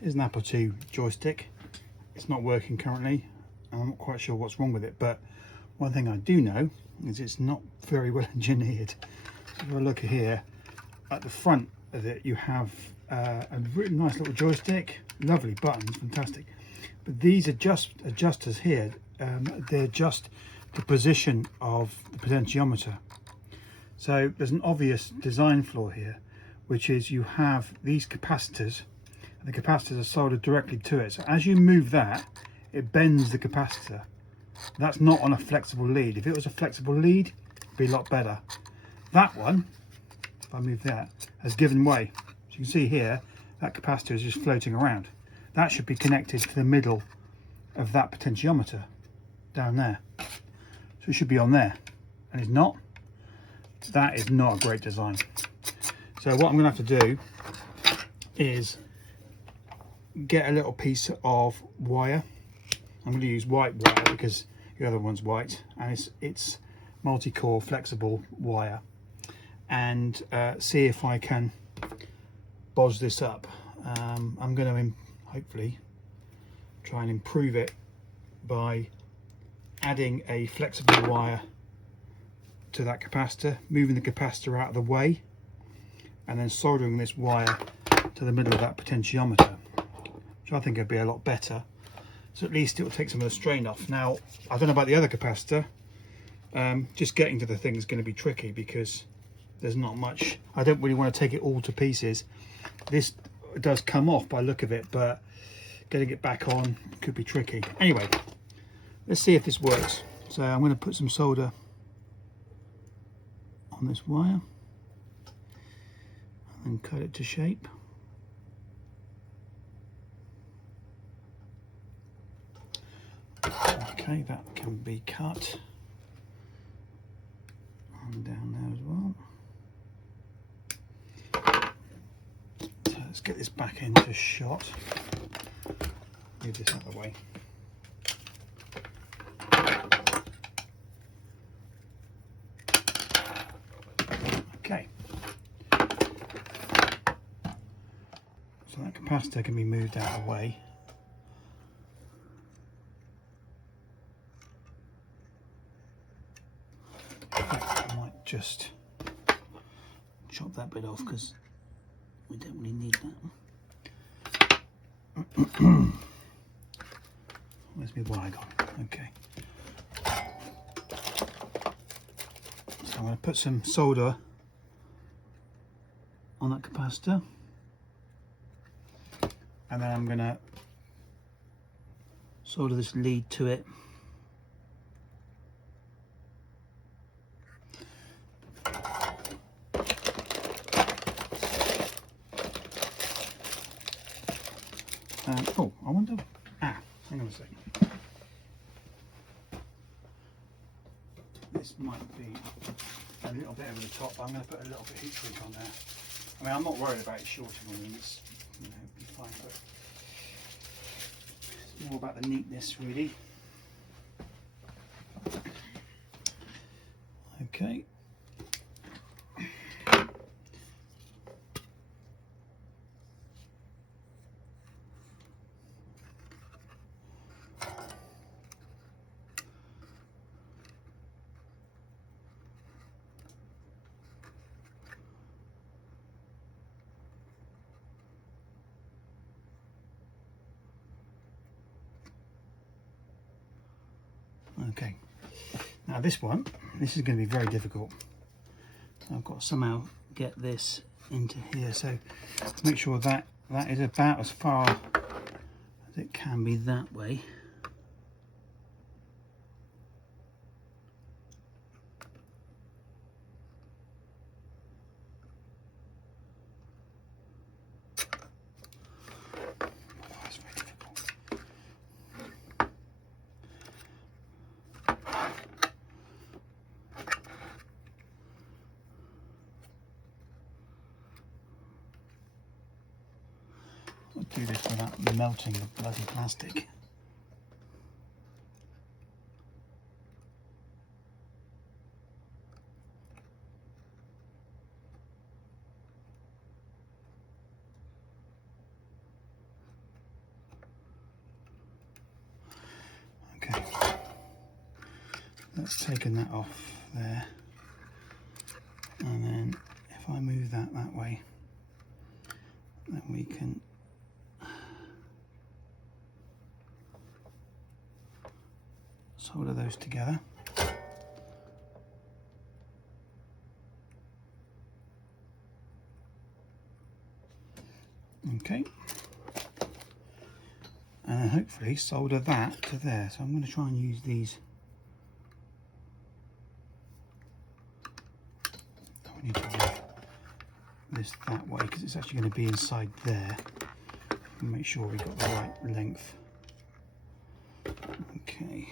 Here's an Apple II joystick. It's not working currently. I'm not quite sure what's wrong with it, but one thing I do know is it's not very well engineered. If I look here, at the front of it you have a really nice little joystick, lovely buttons, fantastic. But these adjusters here, they adjust the position of the potentiometer. So there's an obvious design flaw here, which is you have these capacitors, and the capacitors are soldered directly to it. So as you move that, it bends the capacitor. That's not on a flexible lead. If it was a flexible lead, it'd be a lot better. That one, if I move that, has given way. So you can see here, that capacitor is just floating around. That should be connected to the middle of that potentiometer down there. So it should be on there, and it's not. That is not a great design. So what I'm going to have to do is get a little piece of wire. I'm going to use white wire because the other one's white, and it's multi-core flexible wire, and see if I can bodge this up. I'm going to hopefully try and improve it by adding a flexible wire to that capacitor, moving the capacitor out of the way, and then soldering this wire to the middle of that potentiometer, which I think would be a lot better. So at least it will take some of the strain off. Now, I don't know about the other capacitor. Just getting to the thing is going to be tricky because there's not much. I don't really want to take it all to pieces. This does come off by the look of it, but getting it back on could be tricky. Anyway, let's see if this works. So I'm going to put some solder on this wire and cut it to shape. Okay, that can be cut, and down there as well. So let's get this back into shot. Move this out of the way. Okay. So that capacitor can be moved out of the way. Just chop that bit off because we don't really need that. Where's my wire gone? Okay. So I'm going to put some solder on that capacitor, and then I'm going to solder this lead to it. Oh, I wonder. Hang on a second. This might be a little bit over the top. I'm going to put a little bit of heat shrink on there. I mean, I'm not worried about it shorting on me. It's, it'll be fine. But it's more about the neatness, really. Okay. Okay, now this is going to be very difficult. I've got to somehow get this into here, so make sure that is about as far as it can be that way. I'll do this without melting the bloody plastic. that's taken that off there, and then if I move that way, then we can solder those together. Okay, and hopefully solder that to there. So I'm going to try and use these. We need to move this that way because it's actually going to be inside there. And make sure we've got the right length. Okay.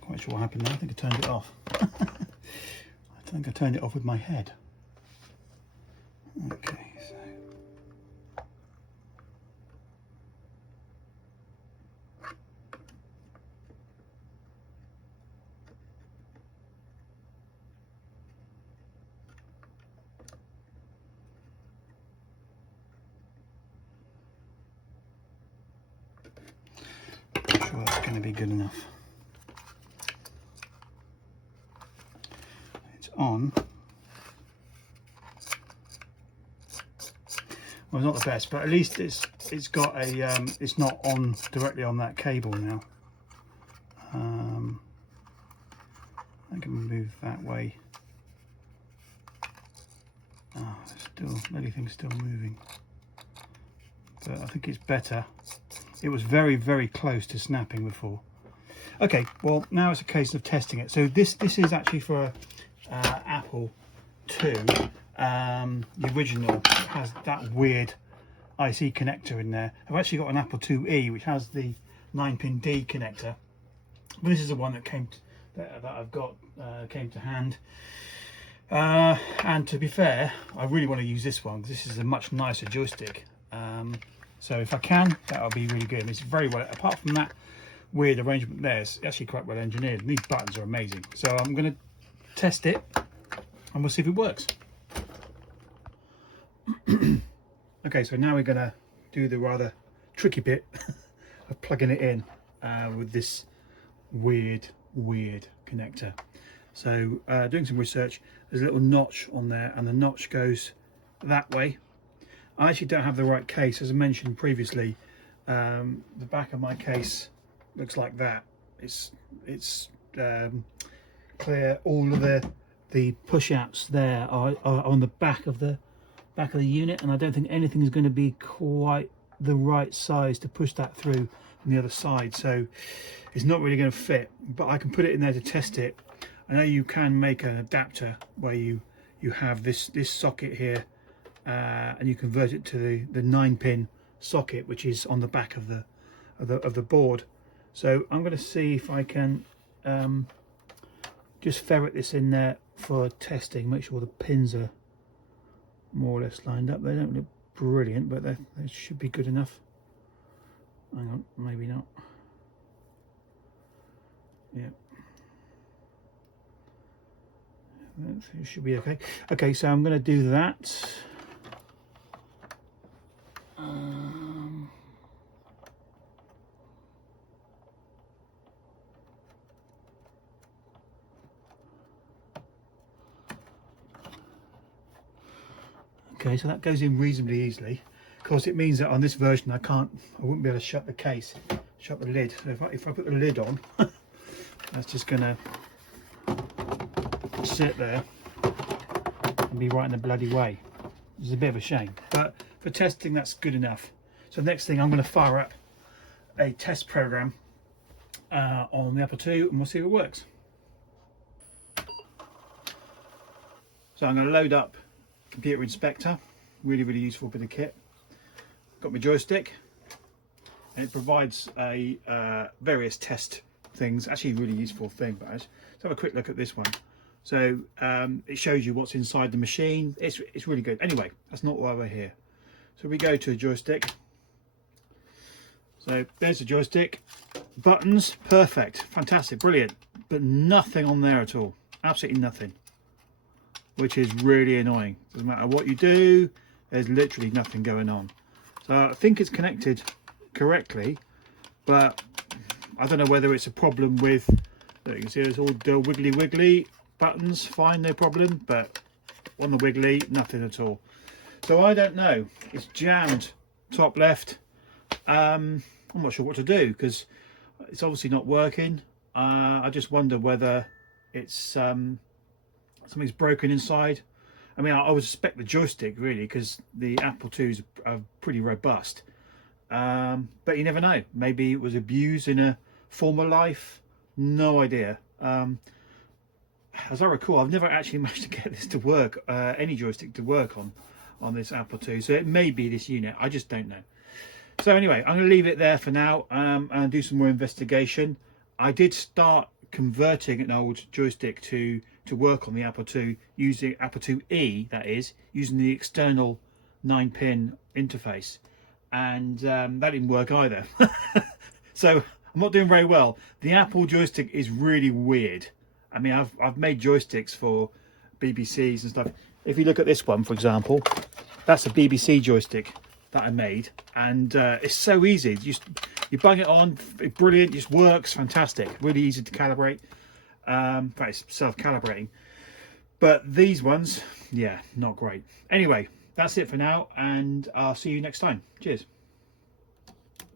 Quite sure what happened there. I think I turned it off. I think I turned it off with my head. Okay, so I'm sure that's going to be good enough. It's on. Well, it's not the best, but at least it's got a it's not on directly on that cable now. I can move that way. Oh, everything's still moving, but I think it's better. It was very, very close to snapping before. Okay, well now it's a case of testing it. So this is actually for Apple II. The original has that weird IC connector in there. I've actually got an Apple IIe which has the 9-pin D connector, but this is the one that I've got came to hand. And to be fair, I really want to use this one. This is a much nicer joystick. So if I can, that'll be really good. And it's very well, apart from that weird arrangement there, it's actually quite well engineered. And these buttons are amazing. So I'm going to test it and we'll see if it works. Okay, so now we're going to do the rather tricky bit of plugging it in with this weird connector. So doing some research, there's a little notch on there and the notch goes that way. I actually don't have the right case. As I mentioned previously, the back of my case looks like that. It's clear. All of the push-outs there are on the back of the unit, and I don't think anything is going to be quite the right size to push that through on the other side, so it's not really going to fit. But I can put it in there to test it. I know you can make an adapter where you have this socket here, and you convert it to the 9-pin socket, which is on the back of the board. So I'm going to see if I can just ferret this in there for testing. Make sure the pins are more or less lined up. They don't look brilliant, but they should be good enough. Hang on, maybe not. Yeah. It should be okay. Okay, so I'm going to do that. Okay, so that goes in reasonably easily. Of course, it means that on this version I wouldn't be able to shut the case, shut the lid. So if I put the lid on, that's just going to sit there and be right in the bloody way. It's a bit of a shame, but for testing that's good enough. So next thing, I'm going to fire up a test program on the Apple II and we'll see if it works. So I'm going to load up Computer Inspector, really useful bit of kit. Got my joystick, and it provides a various test things. Actually, a really useful thing. But let's have a quick look at this one. So it shows you what's inside the machine. It's really good. Anyway, that's not why we're here. So we go to a joystick. So there's the joystick. Buttons, perfect, fantastic, brilliant. But nothing on there at all. Absolutely nothing. Which is really annoying. Doesn't matter what you do, there's literally nothing going on. So I think it's connected correctly, but I don't know whether it's a problem with, you can see it's all the wiggly buttons, fine, no problem, but on the wiggly, nothing at all. So I don't know, it's jammed top left. I'm not sure what to do because it's obviously not working. I just wonder whether it's something's broken inside. I mean, I would suspect the joystick really, because the Apple IIs are pretty robust. But you never know. Maybe it was abused in a former life. No idea. As I recall, I've never actually managed to get this to work, any joystick to work on this Apple II. So it may be this unit. I just don't know. So anyway, I'm going to leave it there for now and do some more investigation. I did start converting an old joystick to work on the Apple II, using Apple IIe, that is, using the external 9-pin interface, and that didn't work either. So I'm not doing very well. The Apple joystick is really weird. I mean, I've made joysticks for BBCs and stuff. If you look at this one, for example, that's a BBC joystick that I made, and it's so easy. You bung it on, brilliant, just works, fantastic, really easy to calibrate. In fact, it's self-calibrating. But these ones, yeah, not great. Anyway, that's it for now, and I'll see you next time. Cheers.